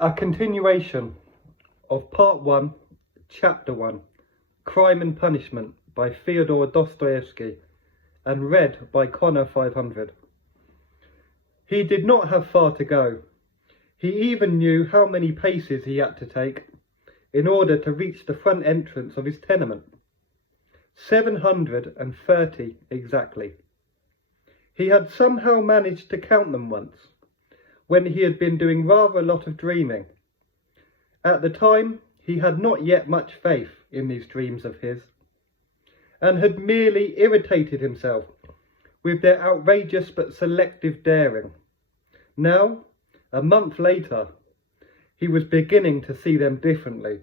A continuation of Part 1, Chapter 1, Crime and Punishment by Fyodor Dostoyevsky, and read by Connor 500. He did not have far to go. He even knew how many paces he had to take in order to reach the front entrance of his tenement. 730 exactly. He had somehow managed to count them once, when he had been doing rather a lot of dreaming. At the time, he had not yet much faith in these dreams of his, and had merely irritated himself with their outrageous but selective daring. Now, a month later, he was beginning to see them differently,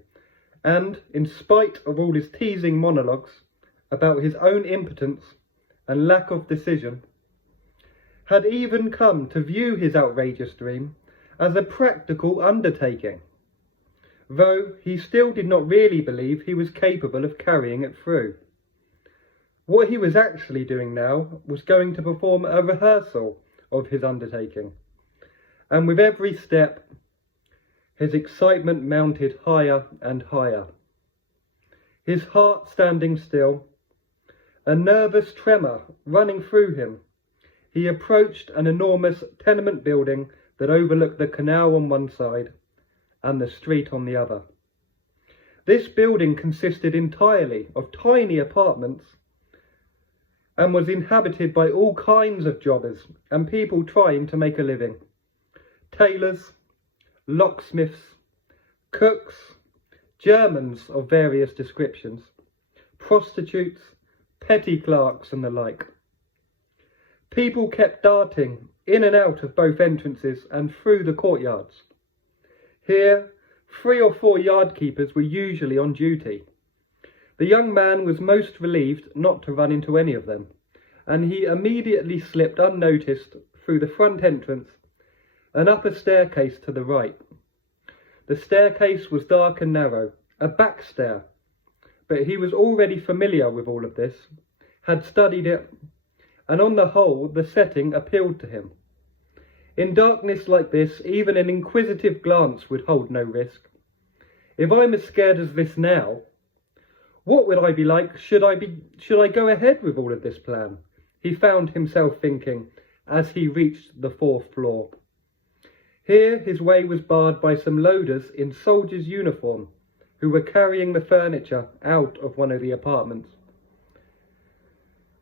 and, in spite of all his teasing monologues about his own impotence and lack of decision, had even come to view his outrageous dream as a practical undertaking, though he still did not really believe he was capable of carrying it through. What he was actually doing now was going to perform a rehearsal of his undertaking, and with every step, his excitement mounted higher and higher. His heart standing still, a nervous tremor running through him, he approached an enormous tenement building that overlooked the canal on one side and the street on the other. This building consisted entirely of tiny apartments and was inhabited by all kinds of jobbers and people trying to make a living. Tailors, locksmiths, cooks, Germans of various descriptions, prostitutes, petty clerks and the like. People kept darting in and out of both entrances and through the courtyards. Here, 3 or 4 yard keepers were usually on duty. The young man was most relieved not to run into any of them, and he immediately slipped unnoticed through the front entrance and up a staircase to the right. The staircase was dark and narrow, a back stair, but he was already familiar with all of this, had studied it, and on the whole the setting appealed to him. In darkness like this, even an inquisitive glance would hold no risk. If I'm as scared as this now, what would I be like should I go ahead with all of this plan? He found himself thinking as he reached the 4th floor. Here his way was barred by some loaders in soldiers' uniform who were carrying the furniture out of one of the apartments.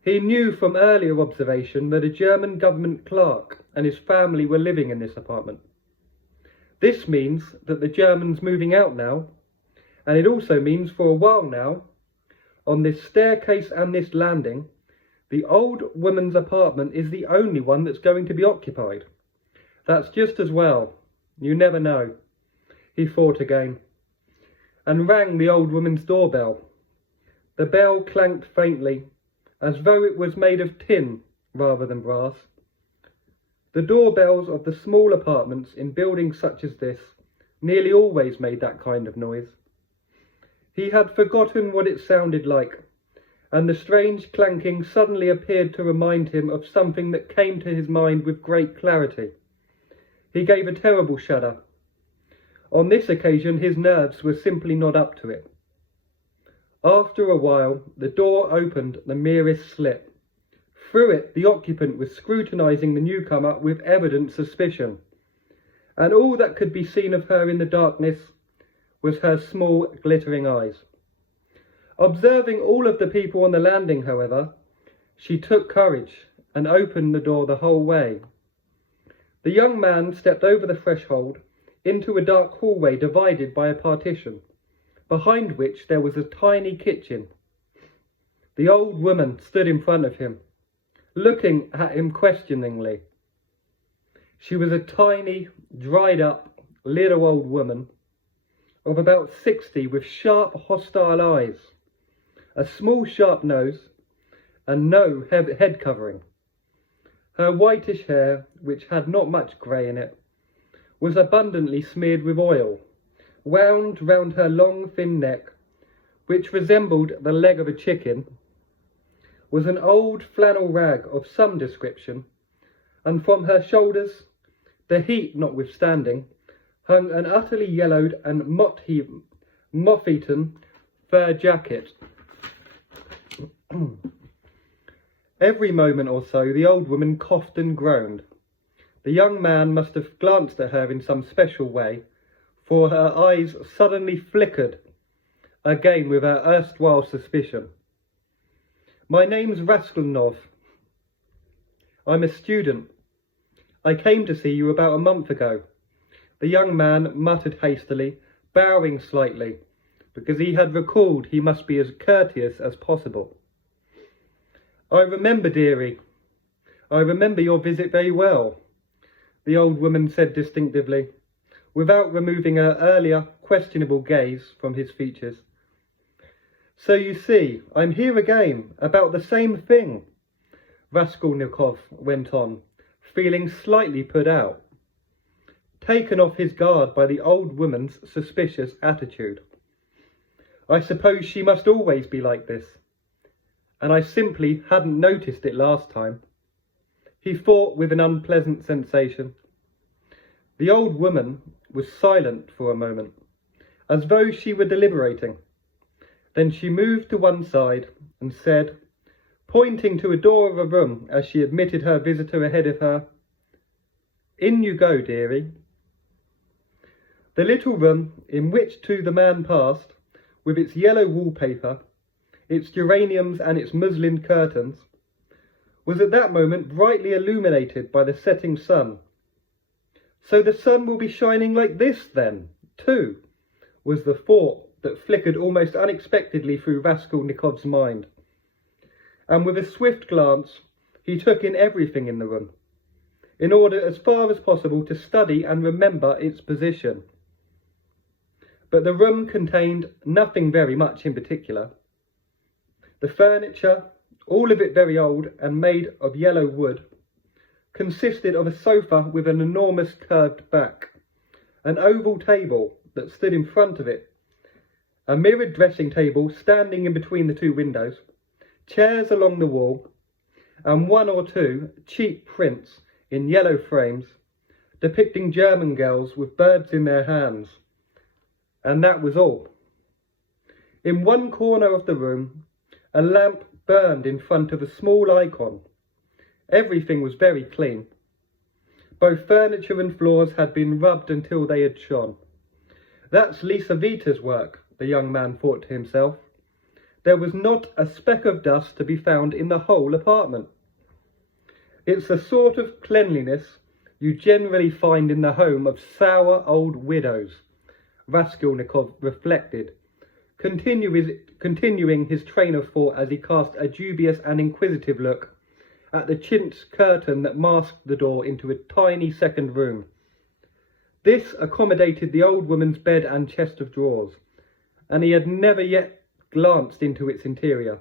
He knew from earlier observation that a German government clerk and his family were living in this apartment. This means that the German's moving out now, and it also means for a while now, on this staircase and this landing, the old woman's apartment is the only one that's going to be occupied. That's just as well. You never know. He thought again, and rang the old woman's doorbell. The bell clanked faintly, as though it was made of tin rather than brass. The doorbells of the small apartments in buildings such as this nearly always made that kind of noise. He had forgotten what it sounded like, and the strange clanking suddenly appeared to remind him of something that came to his mind with great clarity. He gave a terrible shudder. On this occasion his nerves were simply not up to it. After a while, the door opened the merest slip. Through it, the occupant was scrutinising the newcomer with evident suspicion, and all that could be seen of her in the darkness was her small, glittering eyes. Observing all of the people on the landing, however, she took courage and opened the door the whole way. The young man stepped over the threshold into a dark hallway divided by a partition, behind which there was a tiny kitchen. The old woman stood in front of him, looking at him questioningly. She was a tiny, dried-up, little old woman of about 60 with sharp, hostile eyes, a small, sharp nose, and no head covering. Her whitish hair, which had not much grey in it, was abundantly smeared with oil, wound round her long, thin neck, which resembled the leg of a chicken, was an old flannel rag of some description, and from her shoulders, the heat notwithstanding, hung an utterly yellowed and moth-eaten fur jacket. Every moment or so the old woman coughed and groaned. The young man must have glanced at her in some special way, for her eyes suddenly flickered again with her erstwhile suspicion. "My name's Raskolnikov. I'm a student. I came to see you about a month ago." The young man muttered hastily, bowing slightly, because he had recalled he must be as courteous as possible. "I remember, dearie. I remember your visit very well," the old woman said distinctively, without removing her earlier questionable gaze from his features. "So you see, I'm here again, about the same thing," Raskolnikov went on, feeling slightly put out, taken off his guard by the old woman's suspicious attitude. "I suppose she must always be like this, and I simply hadn't noticed it last time," he thought with an unpleasant sensation. The old woman was silent for a moment, as though she were deliberating. Then she moved to one side and said, pointing to a door of a room as she admitted her visitor ahead of her, "In you go, dearie." The little room in which the man passed, with its yellow wallpaper, its geraniums and its muslin curtains, was at that moment brightly illuminated by the setting sun. "So the sun will be shining like this then, too," was the thought that flickered almost unexpectedly through Raskolnikov's mind. And with a swift glance, he took in everything in the room, in order as far as possible to study and remember its position. But the room contained nothing very much in particular. The furniture, all of it very old and made of yellow wood, consisted of a sofa with an enormous curved back, an oval table that stood in front of it, a mirrored dressing table standing in between the two windows, chairs along the wall, and one or two cheap prints in yellow frames depicting German girls with birds in their hands. And that was all. In one corner of the room, a lamp burned in front of a small icon. Everything was very clean. Both furniture and floors had been rubbed until they had shone. "That's Lisaveta's work," the young man thought to himself. There was not a speck of dust to be found in the whole apartment. It's the sort of cleanliness you generally find in the home of sour old widows, Raskolnikov reflected, continuing his train of thought as he cast a dubious and inquisitive look at the chintz curtain that masked the door into a tiny second room. This accommodated the old woman's bed and chest of drawers, and he had never yet glanced into its interior.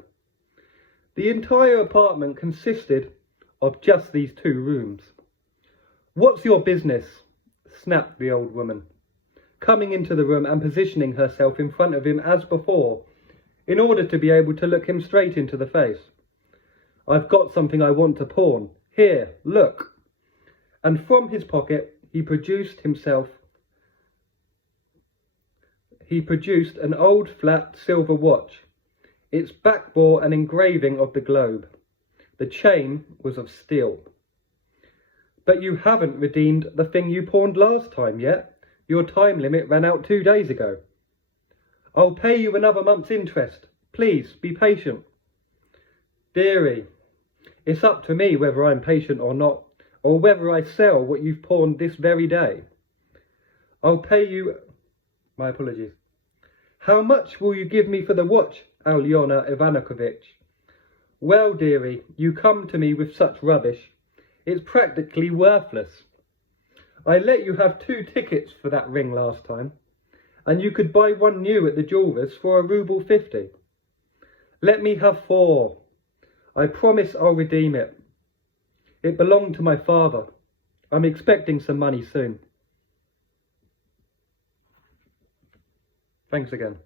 The entire apartment consisted of just these two rooms. "What's your business?" snapped the old woman, coming into the room and positioning herself in front of him as before, in order to be able to look him straight into the face. "I've got something I want to pawn. Here, look." And from his pocket he produced an old flat silver watch. Its back bore an engraving of the globe. The chain was of steel. "But you haven't redeemed the thing you pawned last time yet. Your time limit ran out 2 days ago." "I'll pay you another month's interest. Please, be patient." "Dearie, it's up to me whether I'm patient or not, or whether I sell what you've pawned this very day." "I'll pay you..." My apologies. "How much will you give me for the watch, Alyona Ivanovich?" "Well, dearie, you come to me with such rubbish. It's practically worthless. I let you have 2 tickets for that ring last time, and you could buy one new at the jeweller's for ₹1.50. Let me have 4. I promise I'll redeem it. It belonged to my father. I'm expecting some money soon." Thanks again.